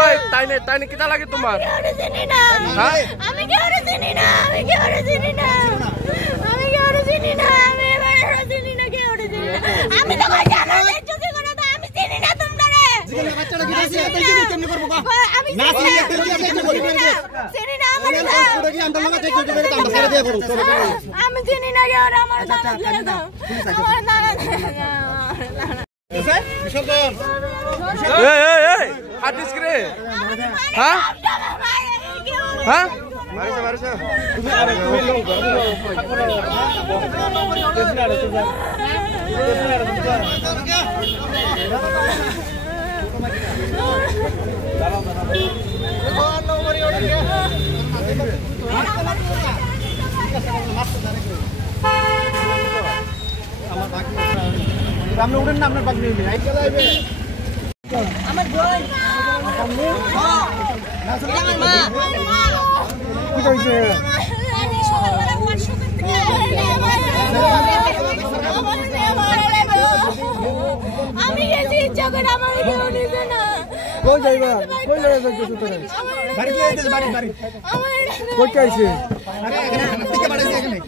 ওই তাইনে কিটা লাগে তোমার? আমি কি ওরে চিনি না, আমি কি ওরে চিনি না, আমি কি ওরে চিনি না, আমি ওরে চিনি না, কি ওরে চিনি না, আমি তো কই জানো না, যদি কোন তো আমি চিনি না তোমরা জিগলে বাচ্চাটা কি আছে তাই কি কেমনে করব গো? আমি না চিনি না আমার পুরো কি আন্দোলন থেকে চলে গেলে আমরা ছেড়ে দিয়ে করব। আমি চিনি না কি ওরে আমার দাদা ছেড়ে দাও, আমার দাদা এই আদিস করে হ্যাঁ হ্যাঁ মারিস তুমি আরে তুমি লোক আপনি উঠেন না, আপনার পাগলি নেই আমার বোন কি কইছে আমি গেছি ইচ্ছা করে আমার কেউ নিবে না। কই যাইবা যাইতেছ তোরা? বাড়ি যাইতেছ বাড়ি কই কাইছে? আরে এখানে থেকে বাড়াইছে এখানে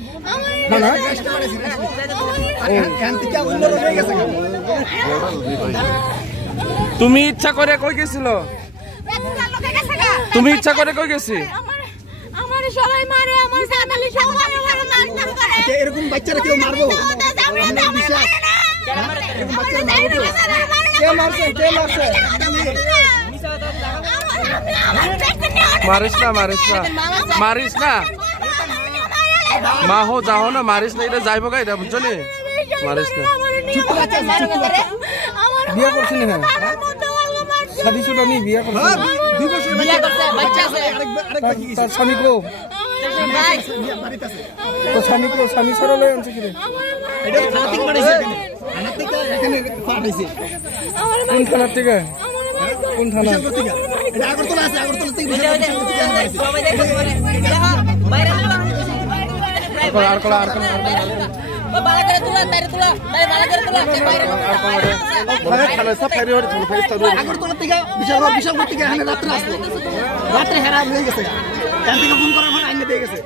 না না রেস্ট বাড়াইছে এখান থেকে অন্য লোক হয়ে গেছে। তুমি ইচ্ছা করে কই গেছিল? তুমি ইচ্ছা করে কই গেছি? আমার সবাই মারে, আমার সাদালি সবাই মারে মারতাম করে। এরকম বাচ্চারা কেউ মারবো? কে মারছে? মারিস না মা হো যাও না, মারিস না, এটা যাইব গা, এটা বুঝছো নি? মারিস না। বিয়া করছিস না? শাদি শুদা নি বিয়া করছিস? 2 বছর বাচ্চা আছে। তার স্বামী কো? তো স্বামী ছাড়া লই আনছে কি রে? এটা থানা থেকে পাঠাইছে এখানে। থানা থেকে এখানে পাঠাইছে। কোন থানা থেকে? কোন থানা? এটা আগরতলা আছে, আগরতলা থেকে সবাই দেখো করে বাইরে আর কোলা ও বালা করে তুলা বাইরে বালা করে তুলা বাইরে আর থানা সব ফেরি হয়ে চলে আগরতলা থেকে বিশাল থেকে এখানে রাত্রে হেরা হয়ে গেছে। কান থেকে ফোন করার পর আইনে দিয়ে গেছে।